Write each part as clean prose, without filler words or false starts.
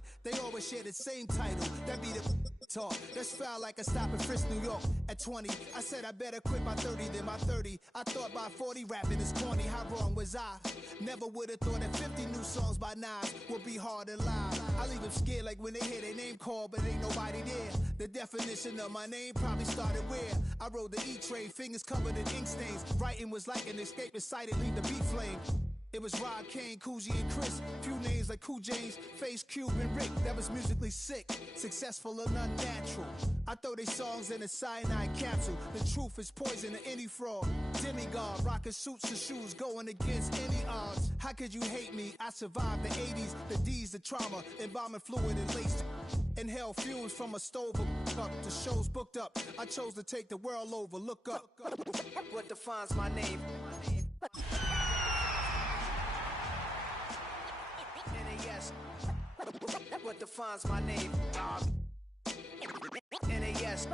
it. They always share the same title. That be the talk. That's foul like a stop in Frisk, New York. At 20, I said I better quit by 30 than by 30. I thought by 40 rapping is corny. How wrong was I? Never would have thought that 50 new songs by Nas would be hard to lie. I leave them scared like when they hear their name called, but ain't nobody there. The definition of my name probably started where I rode the E-train, fingers covered in ink stains. Writing was like an escape excited, leave the beat flame. It was Rob, Kane, Coogee, and Chris. Few names like Cool James, Face, Cube, and Rick. That was musically sick, successful and unnatural. I throw they songs in a cyanide capsule. The truth is poison to any fraud. Demigod, rocking suits and shoes, going against any odds. How could you hate me? I survived the 80s, the D's, the trauma, embalming fluid and laced. Inhale fumes from a stove up. The show's booked up. I chose to take the world over. Look up. What defines my name? NAS. What defines my name? NAS.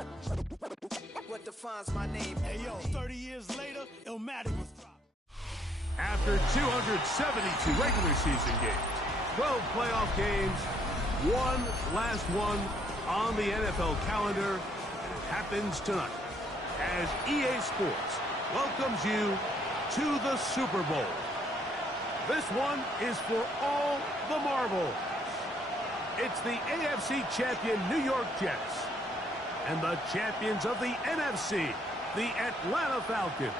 What defines my name? Hey yo, 30 years later, Illmatic was dropped. After 272 regular season games, 12 playoff games, one last one on the NFL calendar, and it happens tonight as EA Sports welcomes you to the Super Bowl. This one is for all the marbles. It's the AFC champion New York Jets and the champions of the NFC, the Atlanta Falcons.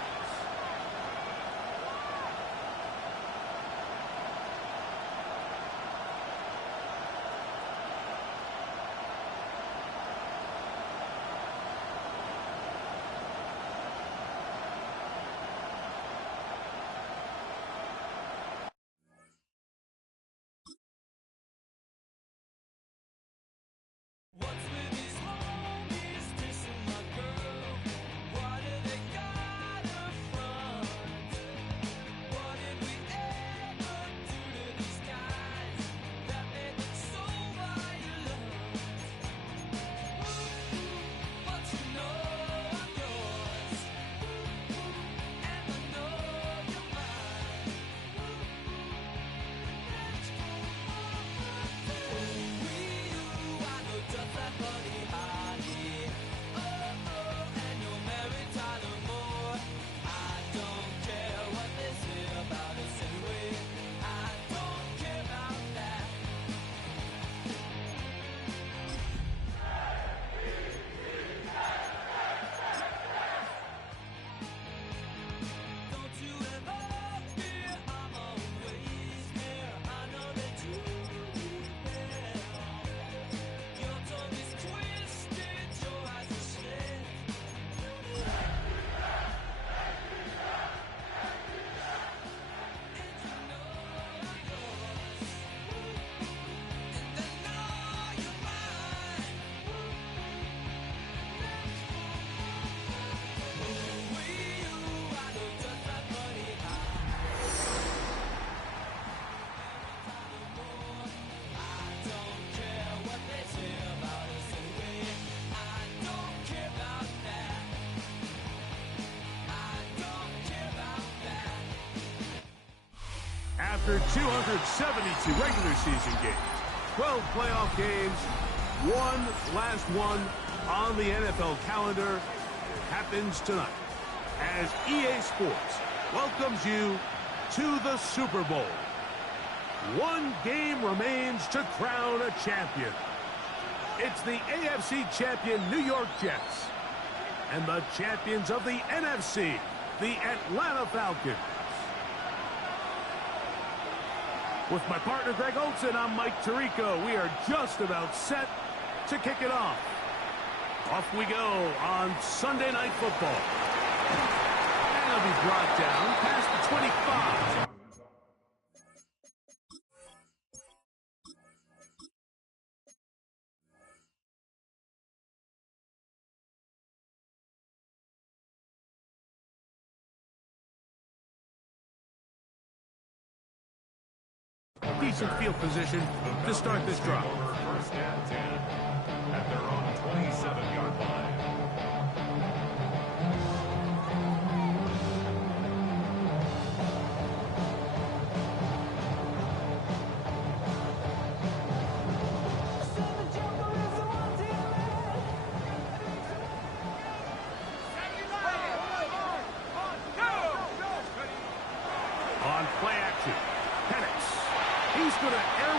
After 272 regular season games, 12 playoff games, one last one on the NFL calendar, it happens tonight as EA Sports welcomes you to the Super Bowl. One game remains to crown a champion. It's the AFC champion New York Jets and the champions of the NFC, the Atlanta Falcons. With my partner, Greg Olson, I'm Mike Tirico. We are just about set to kick it off. Off we go on Sunday Night Football. And it'll be brought down past the 25. Decent field position to start this drive. First and 10 at their own 27-yard line.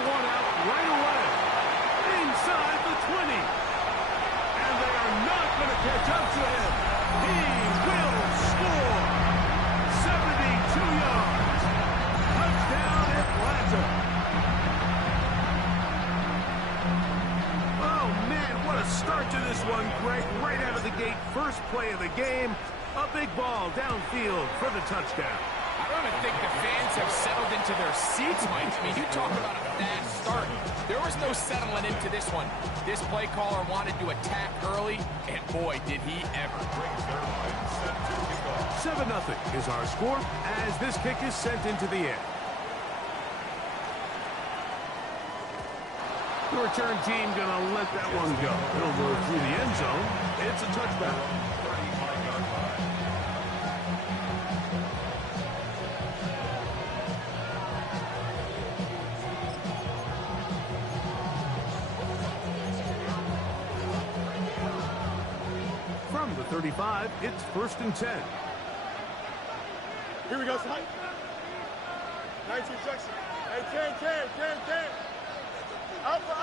one out right away. Inside the 20. And they are not going to catch up to him. He will score. 72 yards. Touchdown Atlanta. Oh, man, what a start to this one, Greg. Right out of the gate, first play of the game. A big ball downfield for the touchdown. I don't even think the fans have settled into their seats, Mike. I mean, you talk about a bad start. There was no settling into this one. This play caller wanted to attack early, and boy, did he ever. 7-0 is our score as this kick is sent into the air. The return team going to let that one go. It'll go through the end zone. It's a touchback. From the 35, it's 1st and 10. Here we go, son. 19 Jackson. Hey, 10. Alpha.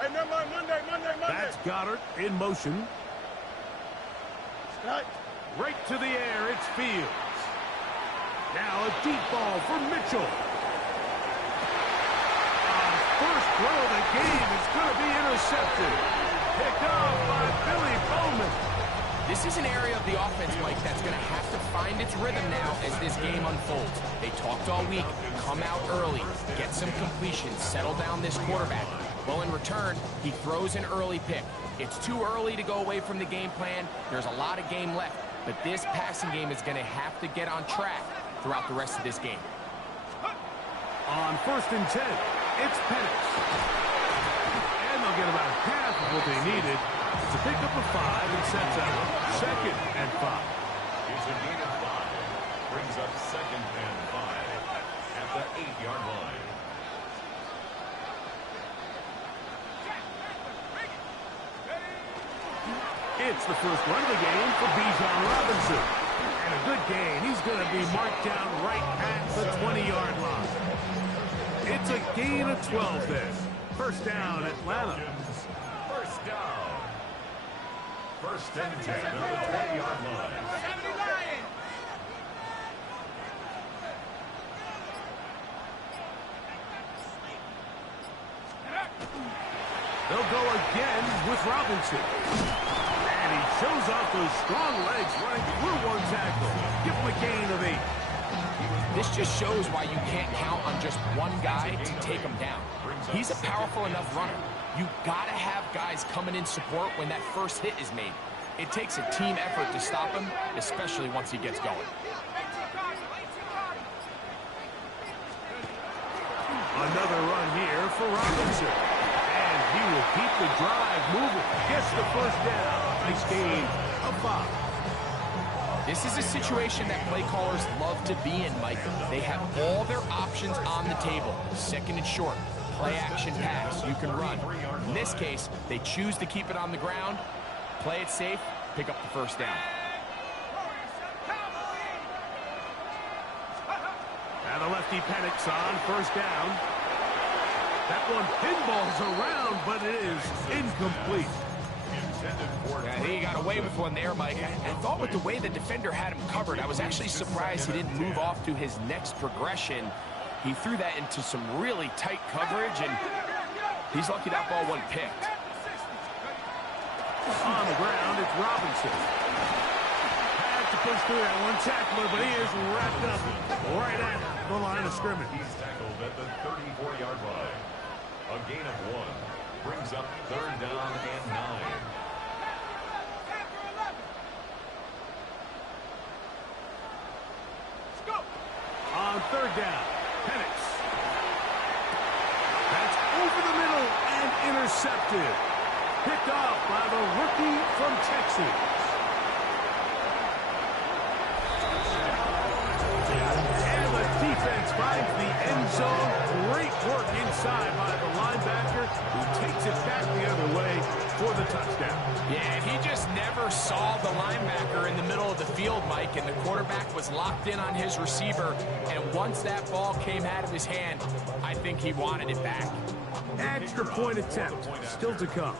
Hey, never mind, Monday. That's Goddard in motion. Scott. Right to the air, it's Fields. Now a deep ball for Mitchell. First throw of the game is going to be intercepted. Picked off by Billy Bowman. This is an area of the offense, Mike, that's going to have to find its rhythm now as this game unfolds. They talked all week, come out early, get some completions, settle down this quarterback. Well, in return, he throws an early pick. It's too early to go away from the game plan. There's a lot of game left, but this passing game is going to have to get on track throughout the rest of this game. On 1st and 10, it's Penix. And they'll get about half of what they needed to pick up a 5 and sets up 2nd and 5. It's a gain of 5. Brings up 2nd and 5 at the 8-yard line. It's the first run of the game for Bijan Robinson. And a good gain. He's going to be marked down right at the 20-yard line. It's a gain of 12 there. First down, Atlanta. First down. 1st and 10 at the 20-yard line. They'll go again with Robinson. And he shows off those strong legs running through one tackle. Give him a gain of 8. This just shows why you can't count on just one guy to take him down. He's a powerful enough runner. You gotta have guys coming in support when that first hit is made. It takes a team effort to stop him, especially once he gets going. Another run here for Robinson. And he will keep the drive moving. Gets the first down. Nice gain of 5. This is a situation that play callers love to be in, Mike. They have all their options on the table. 2nd and short, play action pass, you can run. In this case, they choose to keep it on the ground, play it safe, pick up the first down. And the lefty Penix on 1st down. That one pinballs around, but it is incomplete. I think he got away with one there, Mike. I thought with the way the defender had him covered, I was actually surprised he didn't move off to his next progression. He threw that into some really tight coverage, and he's lucky that ball wasn't picked. On the ground, it's Robinson. Has to push through that one tackler, but he is wrapped up right at the line of scrimmage. He's tackled at the 34-yard line. A gain of 1 brings up 3rd down and 9. On 3rd down, Penix. That's over the middle and intercepted. Picked off by the rookie from Texas. And the defense finds the end zone. Great work inside by the linebacker, who takes it back the other way for the touchdown. Yeah, he just never saw the linebacker in the middle of the field, Mike, and the quarterback was locked in on his receiver, and once that ball came out of his hand, I think he wanted it back. Extra point attempt, still to come.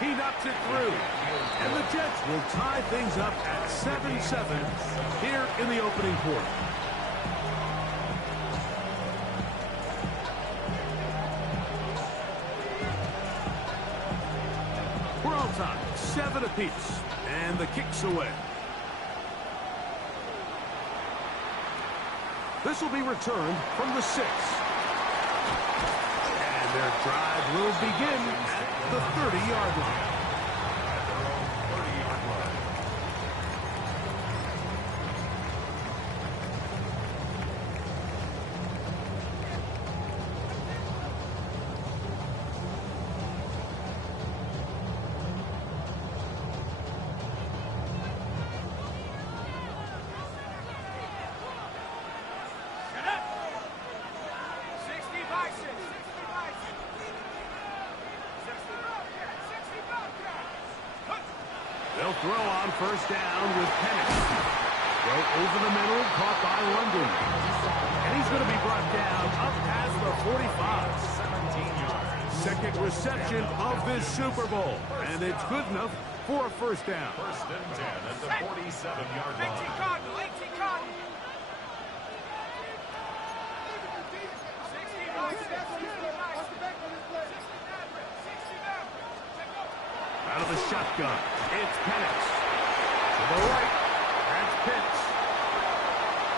He knocks it through. And the Jets will tie things up at 7-7 here in the opening quarter. We're all tied, 7 apiece. And the kick's away. This will be returned from the 6. And their drive will begin at the 30-yard line. They'll throw on first down with Penix. Throw over the middle, caught by London. And he's going to be brought down up past the 45. Second reception of this Super Bowl. And it's good enough for a first down. First and 10 at the 47-yard line. 18 Cardinal, 18 Cardinal. Out of the shotgun, it's Penix. To the right, that's Pitts.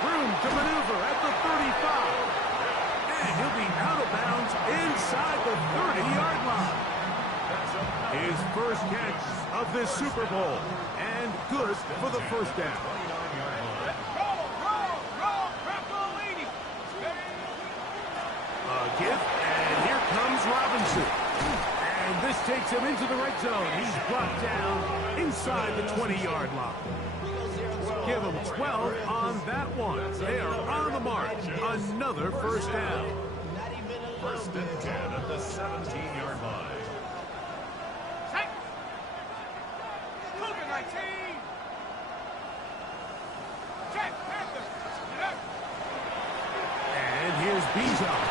Room to maneuver at the 35. And he'll be out of bounds inside the 30-yard line. His first catch of this Super Bowl. And good for the first down. A give, and here comes Robinson. And this takes him into the red zone. He's brought down inside the 20-yard line. Give him 12 on that one. They are on the mark. Another first down. First and 10 at the 17-yard line. Cougar 19. Check, Panther. And here's Bijan.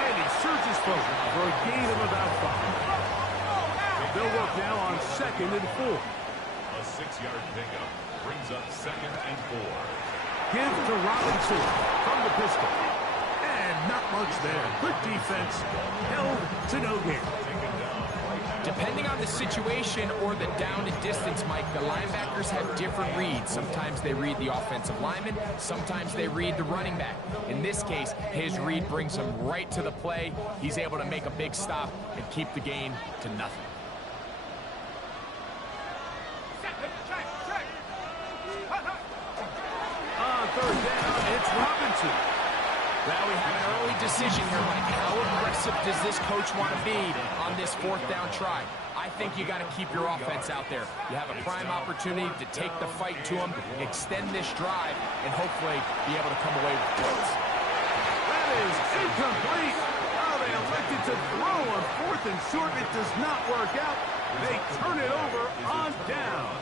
And he surges forward for a gain of about 5. They'll work now on 2nd and 4. A 6-yard pickup brings up 2nd and 4. Give to Robinson from the pistol. And not much there. Good defense. Held to no gain. Depending on the situation or the down and distance, Mike, the linebackers have different reads. Sometimes they read the offensive lineman. Sometimes they read the running back. In this case, his read brings him right to the play. He's able to make a big stop and keep the gain to nothing. On third down, it's Robinson. Well, we have an early decision here, Mike. How aggressive does this coach want to be on this 4th down try? I think you got to keep your offense out there. You have a prime opportunity to take the fight to them, extend this drive, and hopefully be able to come away with points. That is incomplete. Oh, they elected to throw on 4th and short. It does not work out. They turn it over on down.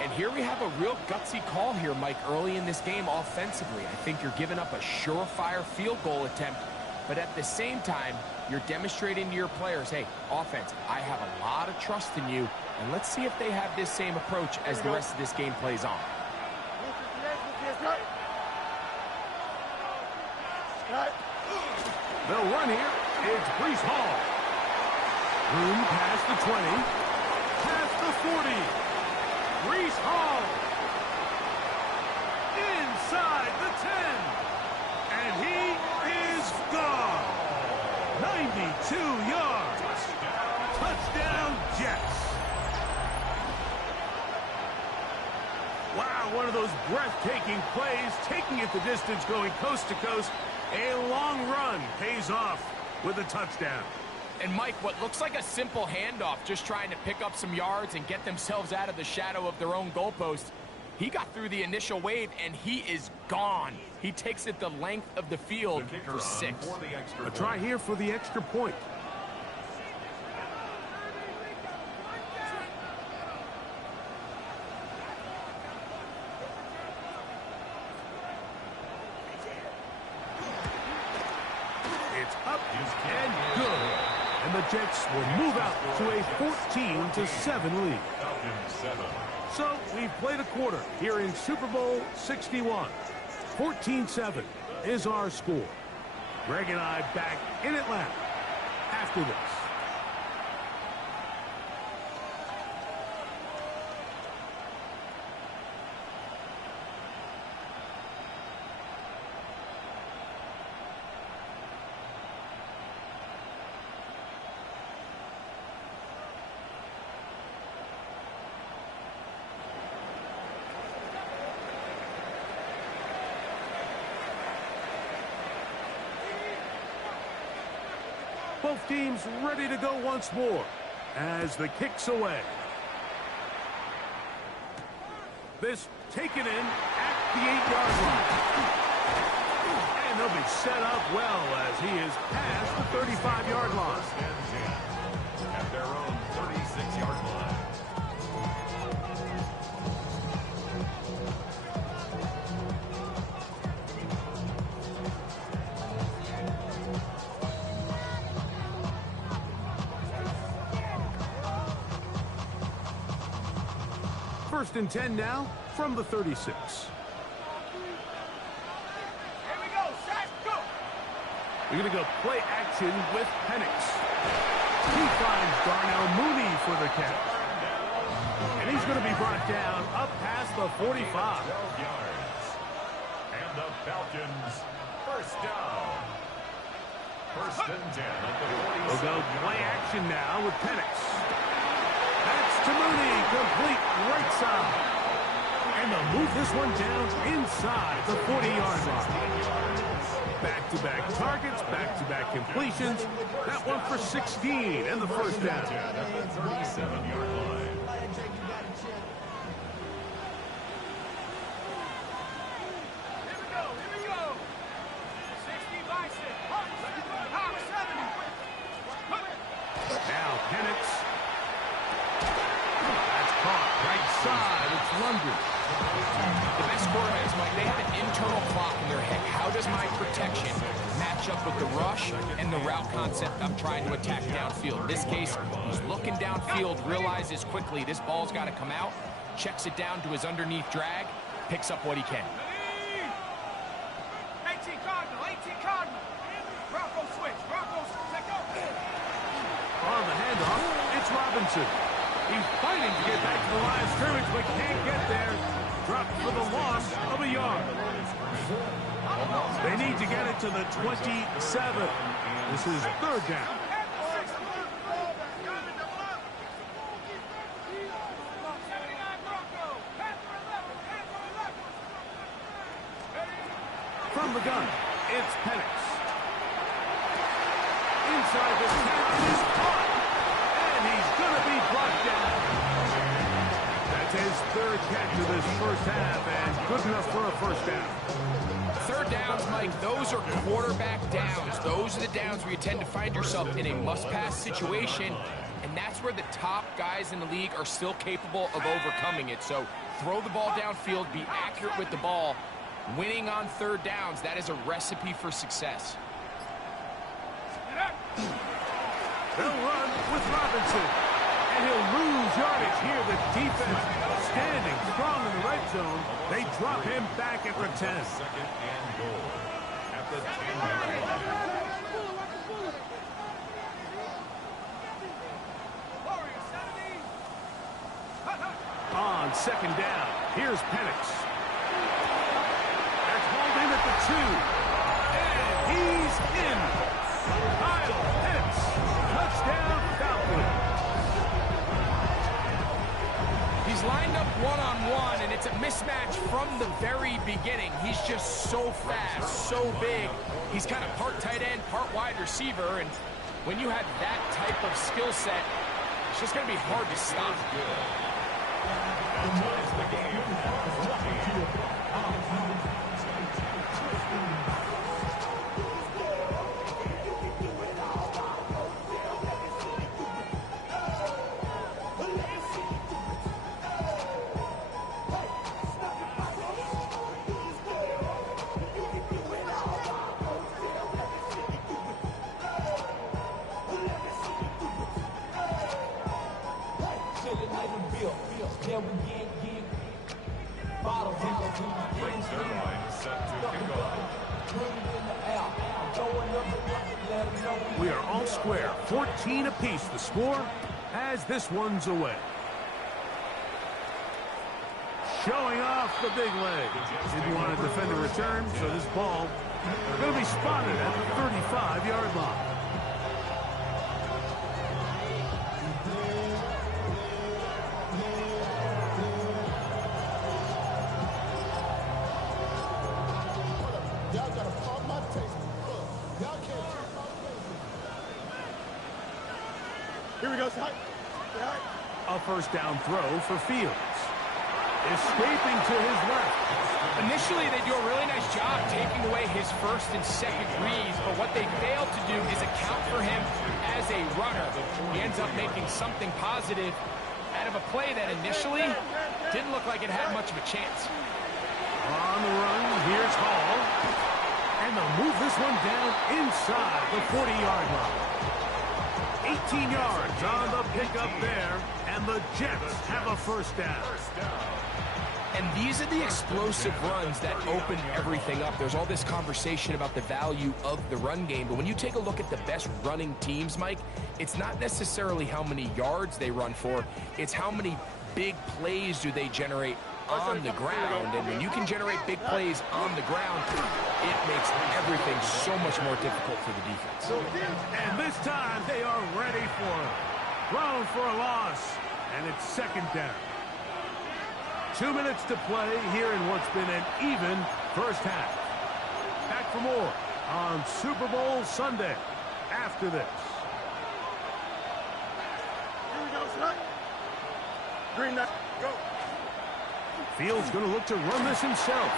And here we have a real gutsy call here, Mike, early in this game offensively. I think you're giving up a surefire field goal attempt, but at the same time, you're demonstrating to your players, hey, offense, I have a lot of trust in you, and let's see if they have this same approach as the rest of this game plays on. They'll run here. It's Breece Hall. Room past the 20, past the 40. Breece Hall inside the 10, and he is gone. 92 yards. Touchdown, Jets. Wow, one of those breathtaking plays, taking it the distance, going coast to coast. A long run pays off with a touchdown. And Mike, what looks like a simple handoff, just trying to pick up some yards and get themselves out of the shadow of their own goalpost, He got through the initial wave, and he is gone. He takes it the length of the field for 6. A try here for the extra point. It's up and good. And the Jets will move out to a 14-7 lead. So we've played a quarter here in Super Bowl 61. 14-7 is our score. Greg and I back in Atlanta after this. Both teams ready to go once more as the kick's away. This taken in at the 8-yard line. And they'll be set up well as he is past the 35-yard line. At their own 36-yard line. First and 10 now from the 36. Here we go, Shaq, go! We're going to go play action with Penix. He finds Darnell Mooney for the catch. And he's going to be brought down up past the 45. 12 yards. And the Falcons first down. First and 10 at the 47. We'll go play action now with Penix. That's to Mooney, complete right side. And they'll move this one down inside the 40-yard line. Back-to-back targets, back-to-back completions. That one for 16 and the first down. At the 37-yard line. Here we go. 60 by 6. Hop 70. Now Penix. That's caught right side. It's London. The best quarterbacks, Mike, they have an internal clock in their head. How does my protection match up with the rush and the route concept I'm trying to attack downfield? In this case, he's looking downfield, realizes quickly this ball's got to come out, checks it down to his underneath drag, picks up what he can. 18 Cardinal. Bronco switch. Let go. On the handoff, it's Robinson. He's fighting to get back to the line of scrimmage, but can't get there. Dropped for the loss of a yard. They need to get it to the 27. This is third down. From the gun, it's Penix. Inside the 10, he's caught. And he's going to be brought down. That's his third catch of this first half, and good enough for a first down. Third downs, Mike, those are quarterback downs. Those are the downs where you tend to find yourself in a must-pass situation, and that's where the top guys in the league are still capable of overcoming it. So throw the ball downfield, be accurate with the ball. Winning on third downs, that is a recipe for success. They'll run with Robinson, and he'll lose yardage here. The defense standing strong in the red zone. They drop him back at the 10. Second and goal at the 10-yard line. On second down, here's Penix. That's hauled in at the 2. And he's in. Kyle Pitts. Touchdown, Falcons. He's lined up one-on-one, and it's a mismatch from the very beginning. He's just so fast, so big. He's kind of part tight end, part wide receiver, and when you have that type of skill set, it's just going to be hard to stop. Ties the game. Breaks their line, set to kick off. We are all square, 14 apiece the score as this one's away. Showing off the big leg. Didn't want to defend a return, so this ball going to be spotted at the 35-yard line. Y'all got to pump my taste. Y'all can't keep my taste. Here we go, Ty. A first down throw for Fields. Escaping to his left. Initially, they do a really nice job taking away his first and second reads, but what they fail to do is account for him as a runner. He ends up making something positive out of a play that initially didn't look like it had much of a chance. On the run, here's Hall. And they'll move this one down inside the 40-yard line. 18 yards on the pickup there, and the Jets have a first down. And these are the explosive runs that open everything up. There's all this conversation about the value of the run game, but when you take a look at the best running teams, Mike, it's not necessarily how many yards they run for, it's how many big plays do they generate on the ground. And when you can generate big plays on the ground, it makes everything so much more difficult for the defense. And this time they are ready for it. Thrown for a loss, and it's second down. 2 minutes to play here in what's been an even first half. Back for more on Super Bowl Sunday after this. Here we go, Ty. Green light, go. Fields going to look to run this himself.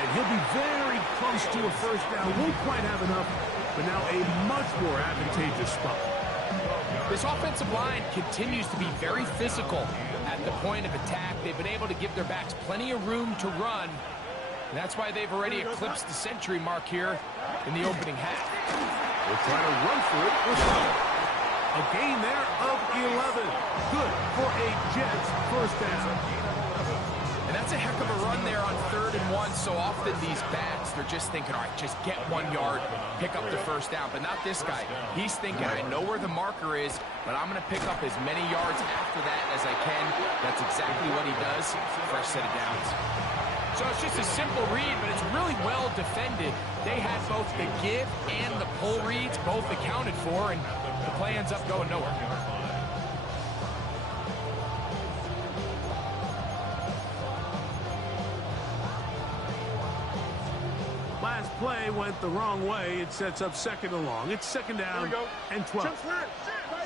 And he'll be very close to a first down. Won't quite have enough, but now a much more advantageous spot. This offensive line continues to be very physical at the point of attack. They've been able to give their backs plenty of room to run. And that's why they've already eclipsed the century mark here in the opening half. We'll try to run for it with a gain there of 11. Good for a Jets first down. And that's a heck of a run there on 3rd and 1. So often these backs, they're just thinking, all right, just get 1 yard, pick up the first down. But not this guy. He's thinking, I know where the marker is, but I'm going to pick up as many yards after that as I can. That's exactly what he does. Fresh set of downs. So it's just a simple read, but it's really well defended. They had both the give and the pull reads both accounted for, and the play ends up going nowhere. Last play went the wrong way. It sets up second and long. It's second down and 12.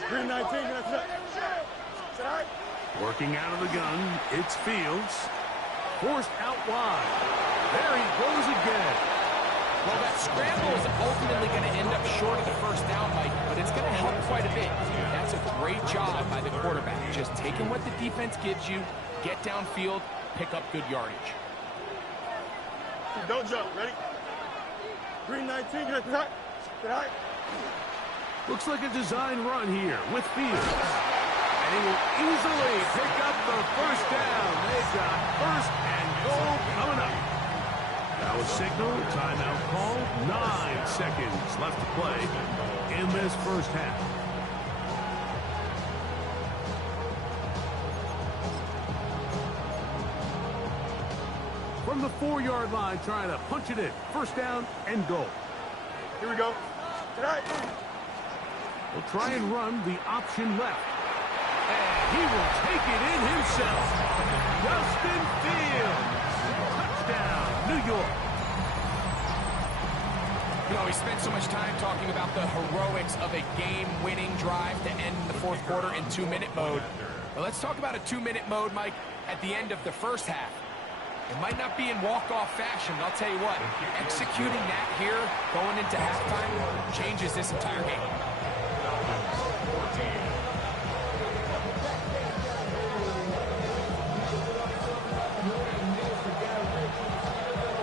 Green 19, that's it. Working out of the gun, it's Fields. Forced out wide. There he goes again. Well, that scramble is ultimately going to end up short of the first down, Mike, but it's going to help quite a bit. That's a great job by the quarterback. Just taking what the defense gives you, get downfield, pick up good yardage. Don't jump, ready? Green 19, get high. Looks like a design run here with Fields. And he will easily pick up the first down. They've got first and goal coming up. Now a signal, timeout call. 9 seconds left to play in this first half. From the 4-yard line, trying to punch it in. First down and goal. Here we go. We'll try and run the option left. And he will take it in himself. Justin Fields. Touchdown, New York. You know, we spent so much time talking about the heroics of a game-winning drive to end the fourth quarter in 2-minute mode. Well, let's talk about a 2-minute mode, Mike, at the end of the first half. It might not be in walk-off fashion, but I'll tell you what, executing that here, going into halftime, changes this entire game.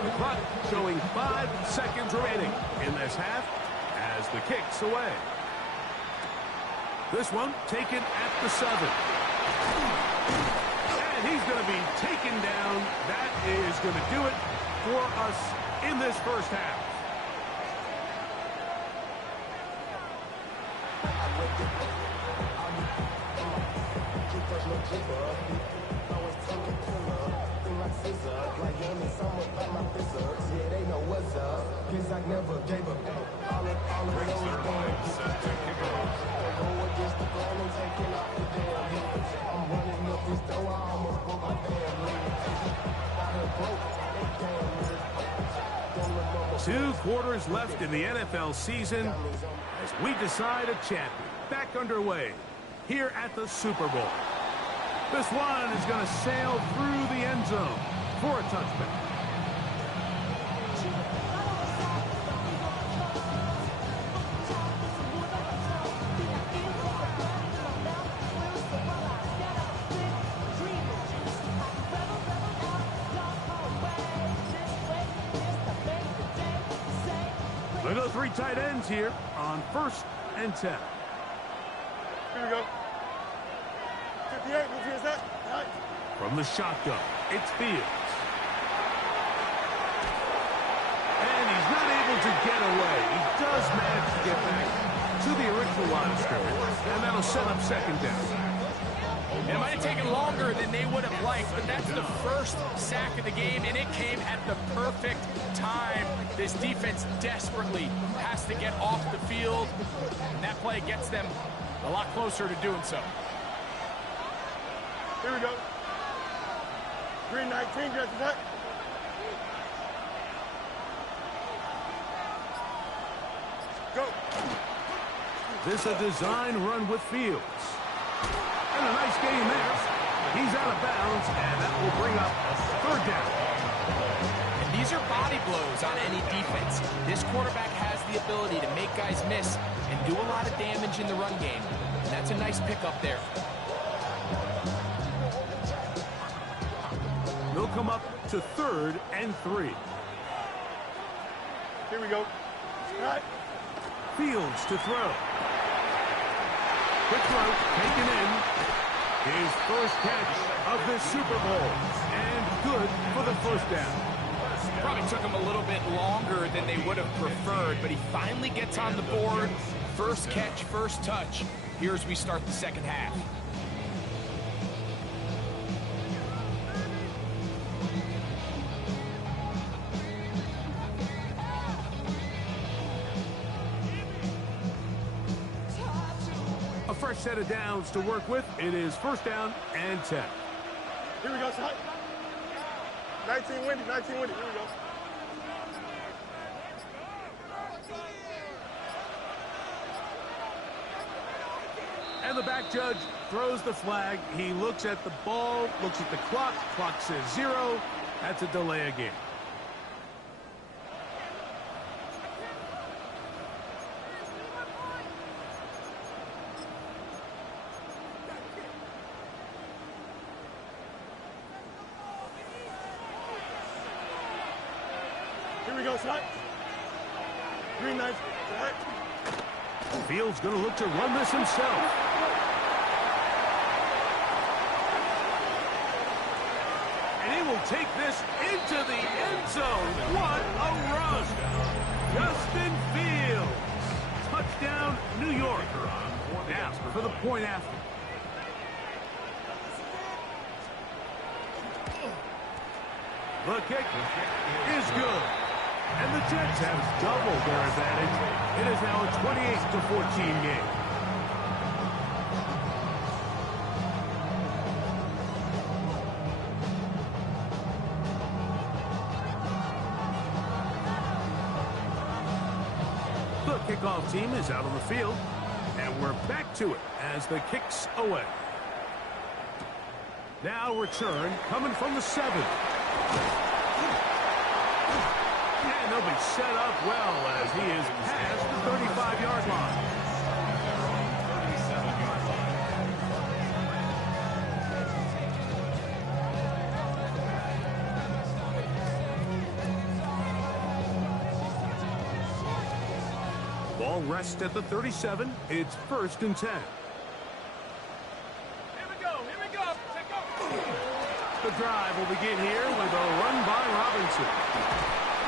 The clock showing 5 seconds remaining in this half as the kick's away. This one taken at the 7. And he's going to be taken down. That is going to do it for us in this first half. Two quarters left in the NFL season as we decide a champion. Back underway here at the Super Bowl. This one is going to sail through the end zone for a touchback. We'll go three tight ends here on 1st and 10. Here we go. 58, which is that? Right. From the shotgun, it's Fields. And he's not able to get away. He does manage to get back to the original line of scrimmage, and that'll set up 2nd down. It might have taken longer than they would have liked, but that's the first sack of the game, and it came at the perfect time. This defense desperately has to get off the field, and that play gets them a lot closer to doing so. Here we go. 319, get to that. Go. This a design run with Fields. And a nice game there. He's out of bounds, and that will bring up 3rd down. And these are body blows on any defense. This quarterback has the ability to make guys miss and do a lot of damage in the run game. And that's a nice pickup there. They'll come up to 3rd and 3. Here we go. Right. Fields to throw. Quick throw, taken in. His first catch of the Super Bowl. And good for the 1st down. Probably took him a little bit longer than they would have preferred, but he finally gets on the board. First catch, first touch. Here as we start the 2nd half. A fresh set of downs to work with. It is 1st down and 10. Here we go, son. 19 windy, 19 windy. Here we go. And the back judge throws the flag. He looks at the ball, looks at the clock. Clock says 0. That's a delay of game. Here we go, son. 319. Right. Fields going to look to run this himself. And he will take this into the end zone. What a run. Justin Fields. Touchdown, New York. Now for the point after. The kick is good. And the Jets have doubled their advantage. It is now a 28-14 game. The kickoff team is out on the field, and we're back to it as the kick's away. Now return coming from the 7. And they'll be set up well as he is past the 35-yard line. Ball rests at the 37. It's 1st and 10. Here we go. Here we The drive will begin here with a run by Robinson.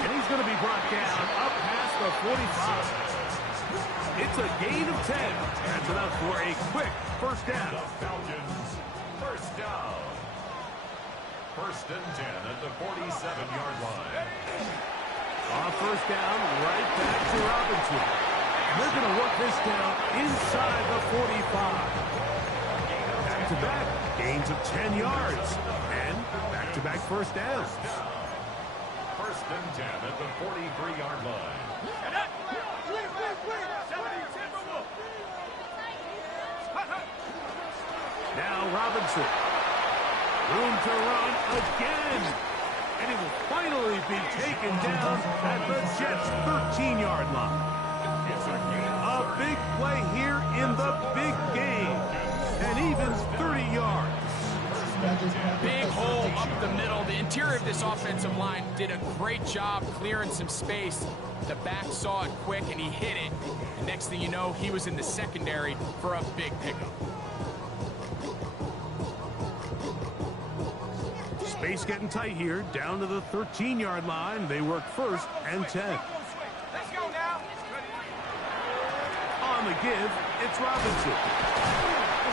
And he's going to be brought down up past the 45. It's a gain of 10. That's enough for a quick first down. The Falcons, first down. First and 10 at the 47-yard line. On first down, right back to Robinson. They're going to work this down inside the 45. Back-to-back gains of 10 yards. And back-to-back first downs. First and 10 at the 43-yard line. Now Robinson. Room to run again. And he will finally be taken down at the Jets' 13-yard line. A big play here in the big game. And even 30 yards. Big hole up the middle. The interior of this offensive line did a great job clearing some space. The back saw it quick, and he hit it. And next thing you know, he was in the secondary for a big pickup. Space getting tight here, down to the 13-yard line. They work first and 10. Let's go now. On the give, it's Robinson.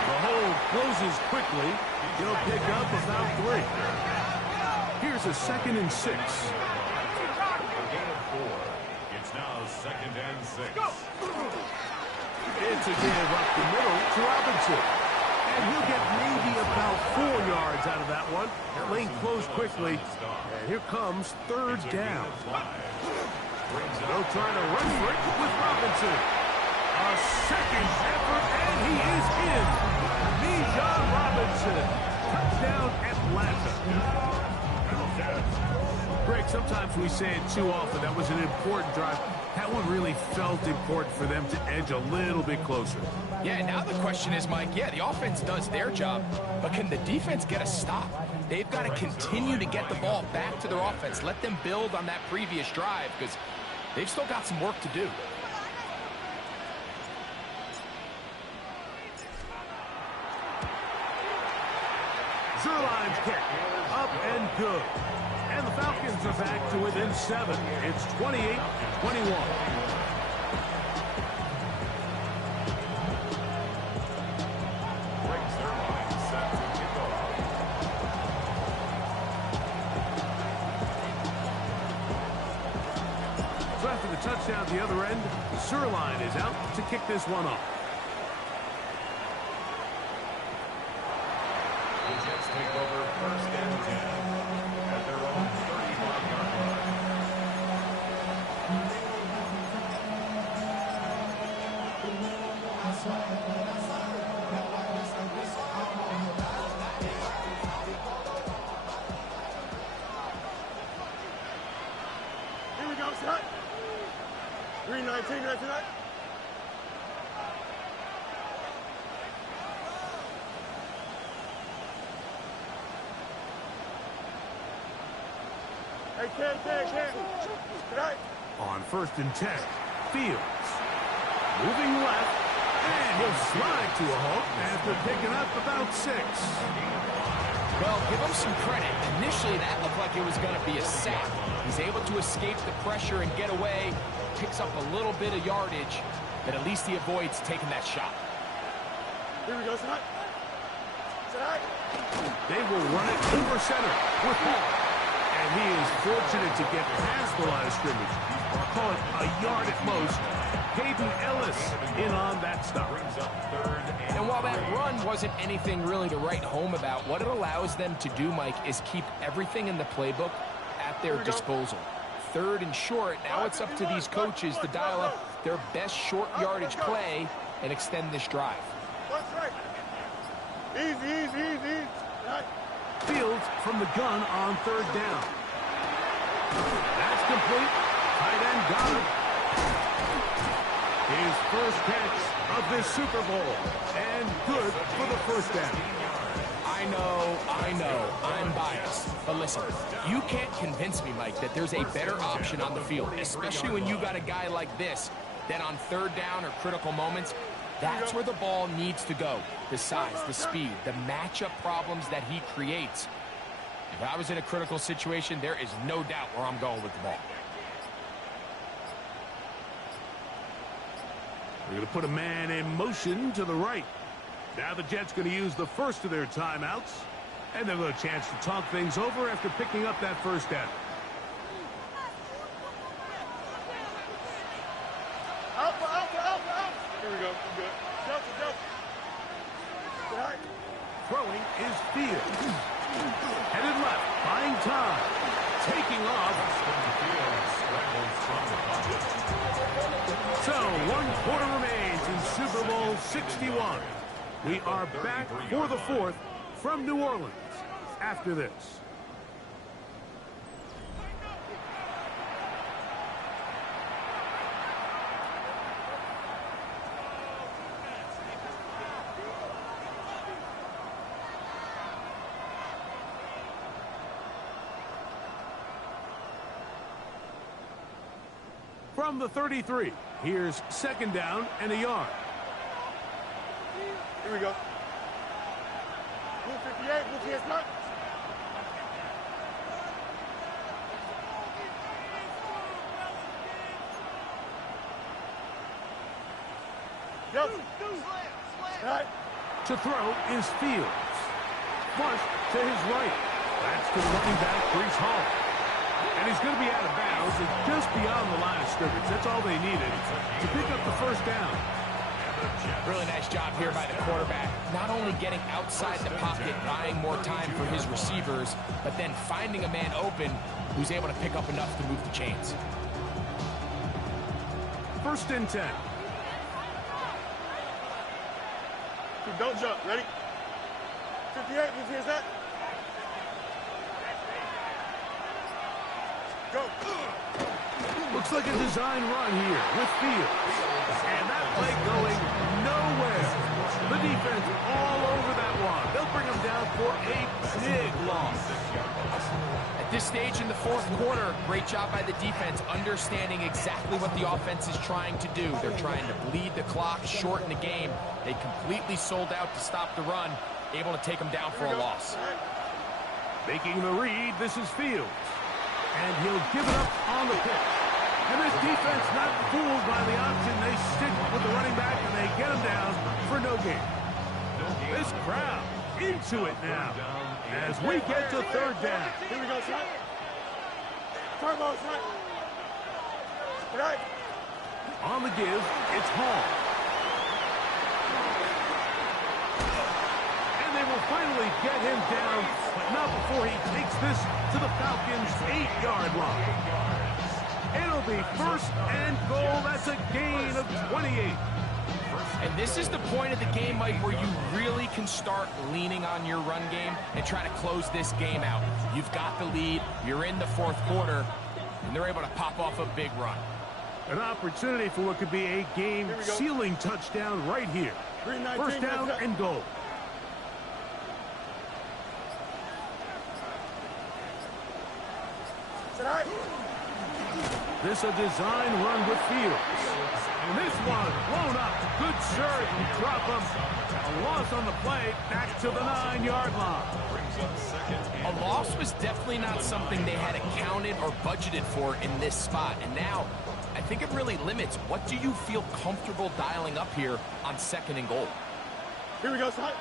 The hole closes quickly. He'll pick up about 3. Here's a 2nd and 6. A gain of 4. It's now 2nd and 6. It's a give up the middle to Robinson. And he'll get maybe about 4 yards out of that one. That lane closed quickly. And here comes 3rd down. They'll try to run for it with Robinson. A second effort, and he is in. Bijan Robinson. Touchdown, Atlanta. Greg, sometimes we say it too often. That was an important drive. That one really felt important for them to edge a little bit closer. Yeah, now the question is, Mike, yeah, the offense does their job, but can the defense get a stop? They've got to continue to get the ball back to their offense. Let them build on that previous drive because they've still got some work to do. Zerline's kick, up and good. And the Falcons are back to within 7. It's 28-21. So after the touchdown at the other end, Zerline is out to kick this one off. The Jets take over first and 10 at their own 35-yard line. Here we go, set. 3:19 right tonight. Hey, Ken. Tonight. On first and 10, Fields. Moving left, and he'll slide to a halt after picking up about 6. Well, give him some credit. Initially, that looked like it was going to be a sack. He's able to escape the pressure and get away, picks up a little bit of yardage, but at least he avoids taking that shot. Here we go, tonight. They will run it over center with Hall. And he is fortunate to get past the line of scrimmage. Call it a yard at most. Hayden Ellis in on that stop. And while that run wasn't anything really to write home about, what it allows them to do, Mike, is keep everything in the playbook at their disposal. 3rd and short, now it's up to these coaches to dial up their best short yardage play and extend this drive. What's right? Easy. Right. Fields from the gun on 3rd down. That's complete. Tight end got it. His first catch of this Super Bowl. And good for the first down. I know, I'm biased. But listen, you can't convince me, Mike, that there's a better option on the field, especially when you got a guy like this, that on 3rd down or critical moments, that's where the ball needs to go. The size, the speed, the matchup problems that he creates. If I was in a critical situation, there is no doubt where I'm going with the ball. They're going to put a man in motion to the right. Now the Jets going to use the first of their timeouts. And they'll have a chance to talk things over after picking up that first down. Out. Here we go. We're good. Jump. All right. Throwing is Fields. Headed left, buying time. Taking off. So, 1 quarter remains in Super Bowl 61. We are back for the fourth from New Orleans after this. From the 33, here's second down and a yard. Here we go. Blue 58, blue TS not. Go. Right. To throw is Fields. Flush to his right. That's to the running back, Breece Hall. And he's going to be out of bounds and just beyond the line of scrimmage. That's all they needed to pick up the first down. Really nice job here by the quarterback. Not only getting outside the pocket, buying more time for his receivers, but then finding a man open who's able to pick up enough to move the chains. First and 10. Don't jump. Ready? 58, blue TS that. Go. Looks like a design run here with Fields. And that play going nowhere. The defense all over that one. They'll bring him down for a big loss. At this stage in the fourth quarter, great job by the defense, understanding exactly what the offense is trying to do. They're trying to bleed the clock, shorten the game. They completely sold out to stop the run, able to take them down for a loss. Making the read, this is Fields. And he'll give it up on the pitch. And this defense not fooled by the option. They stick with the running back and they get him down for no gain. This crowd into it now as we get to third down. Here we go, son. Turbo, son. Right. On the give, it's Hall. And they will finally get him down, but not before he takes this to the Falcons' 8-yard line. It'll be first and goal. That's a gain of 28. And this is the point of the game, Mike, where you really can start leaning on your run game and try to close this game out. You've got the lead, you're in the fourth quarter, and they're able to pop off a big run. An opportunity for what could be a game-sealing touchdown right here. First down and goal. This a design run with Fields. And this one blown up. Good surge and drop him. A loss on the play, back to the 9-yard line. A loss was definitely not something they had accounted or budgeted for in this spot. And now, I think it really limits. What do you feel comfortable dialing up here on second and goal? Here we go, son.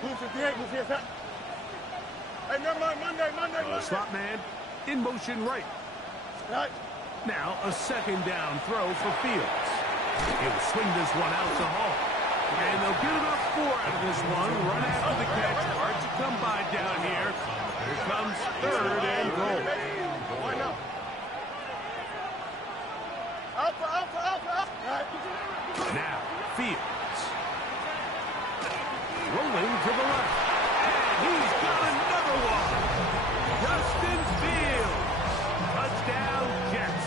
Blue 58, blue 58. Hey, never mind, Monday. Slot man in motion right. Right. Now a second down throw for Fields. He'll swing this one out to Hall. And they'll get about 4 out of this one. Run after the catch. Hard to come by down here. Here comes third and goal. Why not? Out. Right. Now Fields. Rolling to the left. And he's got another one. Justin Fields. Touchdown, Jets.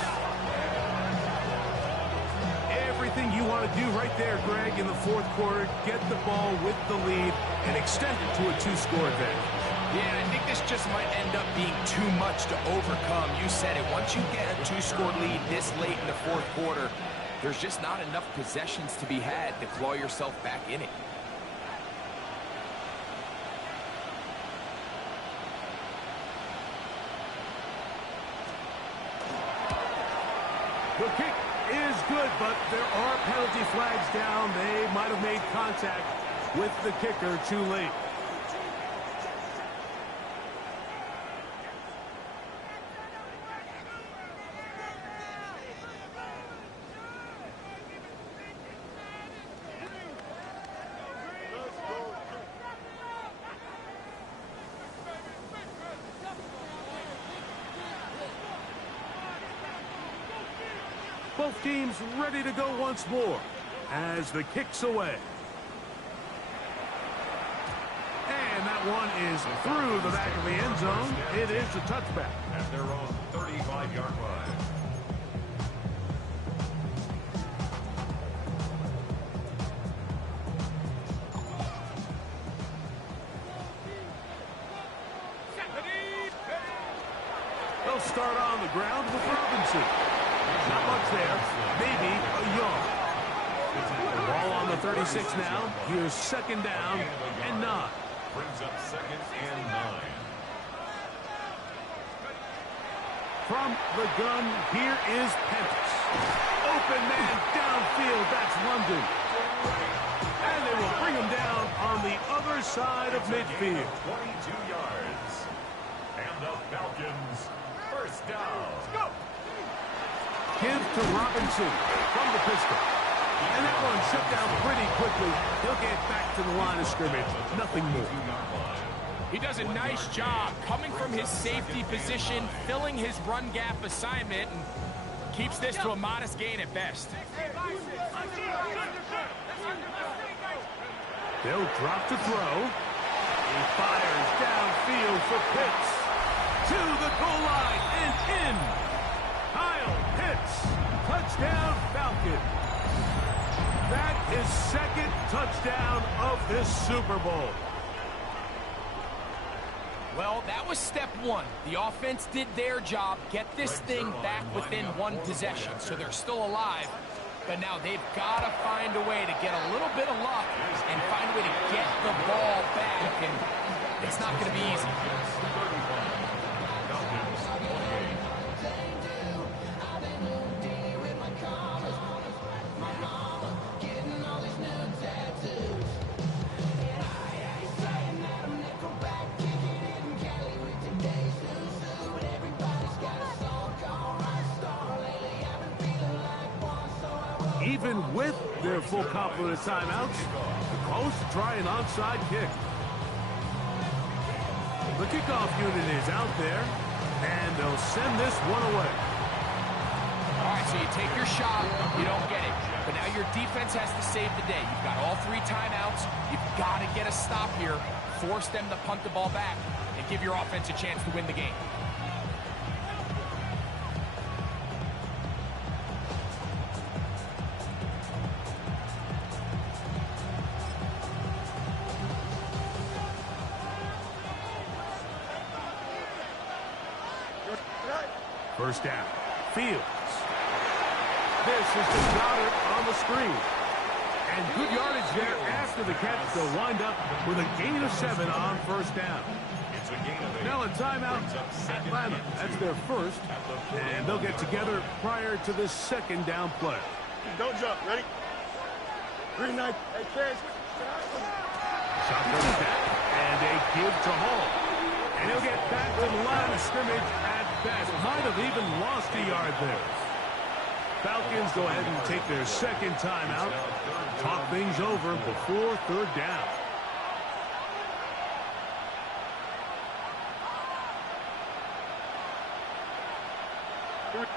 Everything you want to do right there, Greg, in the fourth quarter, get the ball with the lead and extend it to a 2-score advantage. Yeah, I think this just might end up being too much to overcome. You said it. Once you get a 2-score lead this late in the fourth quarter, there's just not enough possessions to be had to claw yourself back in it. The kick is good, but there are penalty flags down. They might have made contact with the kicker too late. Both teams ready to go once more as the kick's away. And that one is through the back of the end zone. It is a touchback. At their own 35-yard line. They'll start on the ground with Robinson. Not much there. Maybe a yard. Ball on the 36 now. Here's second down and 9. Brings up second and 9. From the gun, here is Pentis. Open man downfield. That's London. And they will bring him down on the other side of midfield. 22 yards. And the Falcons, first down. Give to Robinson from the pistol. And that one shut down pretty quickly. He'll get back to the line of scrimmage. Nothing more. He does a nice job coming from his safety position, filling his run gap assignment, and keeps this to a modest gain at best. They'll drop to throw. He fires downfield for Pitts. To the goal line and in. Kyle Pitts. Touchdown Falcon. That is second touchdown of this Super Bowl. Well, that was step one. The offense did their job, get this thing back within one possession, so they're still alive. But now they've got to find a way to get a little bit of luck and find a way to get the ball back, and it's not going to be easy. Even with their full complement of timeouts, the Colts try an onside kick. The kickoff unit is out there, and they'll send this one away. All right, so you take your shot, you don't get it. But now your defense has to save the day. You've got all 3 timeouts. You've got to get a stop here, force them to punt the ball back, and give your offense a chance to win the game. First down. Fields. This is to Goddard on the screen. And good yardage there after the catch. They'll wind up with a gain of 7 on first down. It's a gain of 8. Now a timeout, Atlanta. That's their first. And they'll get together prior to this second down play. Don't jump. Ready? Green knife. Hey, kids. Shotgun attack. And a give to Hall. And he'll get back to the line of scrimmage at best. Might have even lost a yard there. Falcons go ahead and take their second timeout. Talk things over before third down.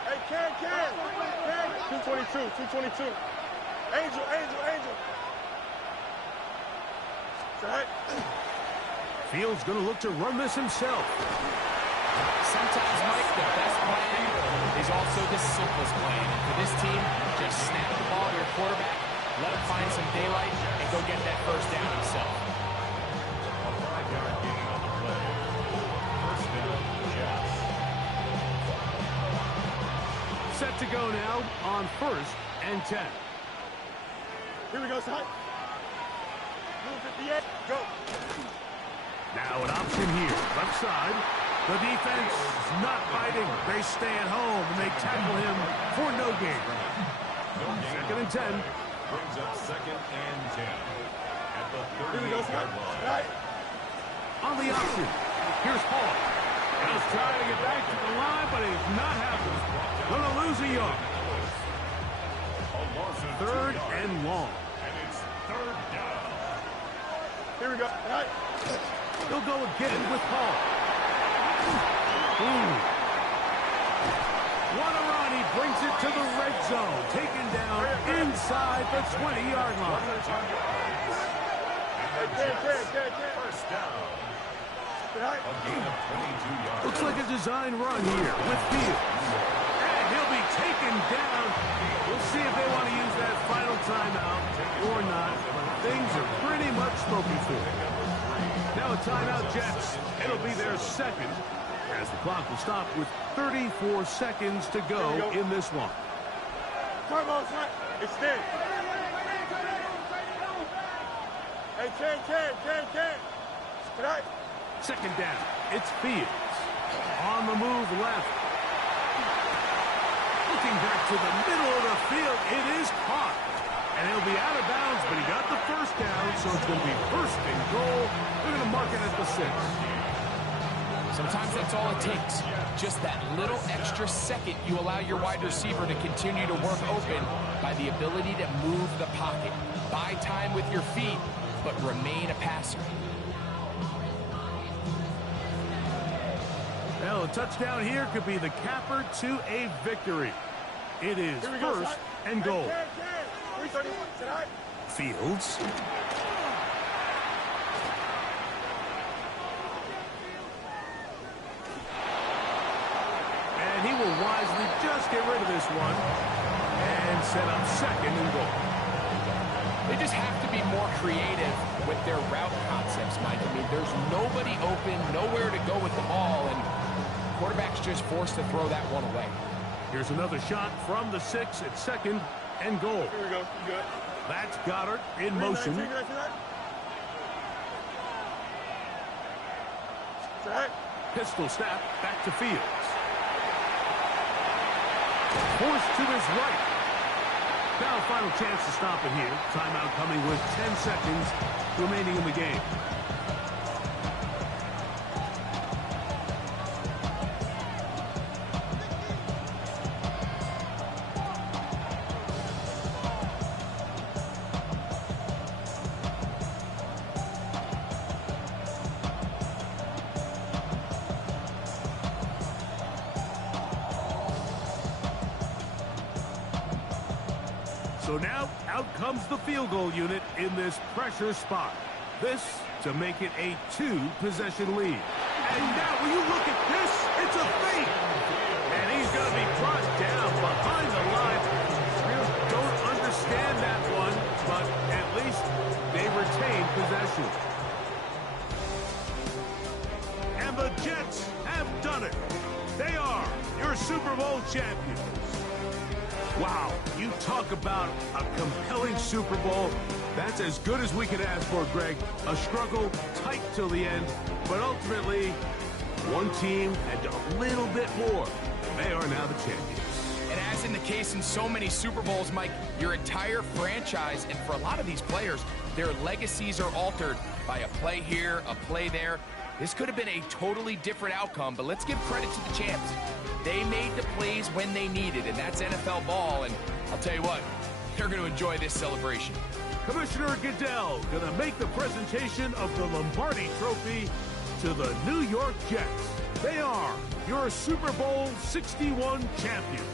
Hey, Ken. 222. Angel. Right. Fields going to look to run this himself. Sometimes, Mike, the best plan is also the simplest plan. For this team, just snap the ball to your quarterback, let him find some daylight, and go get that first down himself. A 5-yard gain on the play. First down, Jets. Set to go now on 1st and 10. Here we go, son. 58. Go. Now an option here, left side. The defense is not fighting. They stay at home, and they tackle him for no gain. Second and 10. Brings up second and 10 at the 38-yard line. On the option, here's Paul. He's trying to get back to the line, but he's not happening. Going to lose a yard. Third and long. And it's third down. Here we go. Right. He'll go again with Paul. What a run. He brings it to the red zone. Taken down inside the 20-yard line. First down. A gain of 22 yards. Looks like a design run here with Fields. And he'll be taken down. We'll see if they want to use that final timeout or not. But things are pretty much spoken for. Now a timeout, Jets. It'll be their second, as the clock will stop with 34 seconds to go in this one. Come on, son. Extend. Hey, Ken. Right. Second down. It's Fields. On the move left. Looking back to the middle of the field. It is caught. And he'll be out of bounds, but he got the first down, so it's going to be first and goal. They're going to mark it at the 6. Sometimes that's all it takes. Just that little extra second you allow your wide receiver to continue to work open by the ability to move the pocket. Buy time with your feet, but remain a passer. Well, a touchdown here could be the capper to a victory. It is first and goal. Fields. And he will wisely just get rid of this one and set up second and goal. They just have to be more creative with their route concepts, Mike. I mean, there's nobody open, nowhere to go with the ball, and quarterback's just forced to throw that one away. Here's another shot from the 6 at second and goal. Here we go. You good? That's Goddard in motion. Pistol snap back to Fields. Forced to his right. Now final chance to stop it here. Timeout coming with 10 seconds remaining in the game. So now, out comes the field goal unit in this pressure spot. This to make it a 2-possession lead. And now, will you look at this? It's a fake! And he's going to be brought down behind the line. Really don't understand that one, but at least they retain possession. And the Jets have done it. They are your Super Bowl champions. Wow, you talk about a compelling Super Bowl. That's as good as we could ask for, Greg. A struggle, tight till the end, but ultimately, one team and a little bit more. They are now the champions. And as in the case in so many Super Bowls, Mike, your entire franchise, and for a lot of these players, their legacies are altered by a play here, a play there. This could have been a totally different outcome, but let's give credit to the champs. They made the plays when they needed, and that's NFL ball, and I'll tell you what, they're going to enjoy this celebration. Commissioner Goodell going to make the presentation of the Lombardi Trophy to the New York Jets. They are your Super Bowl 61 champions.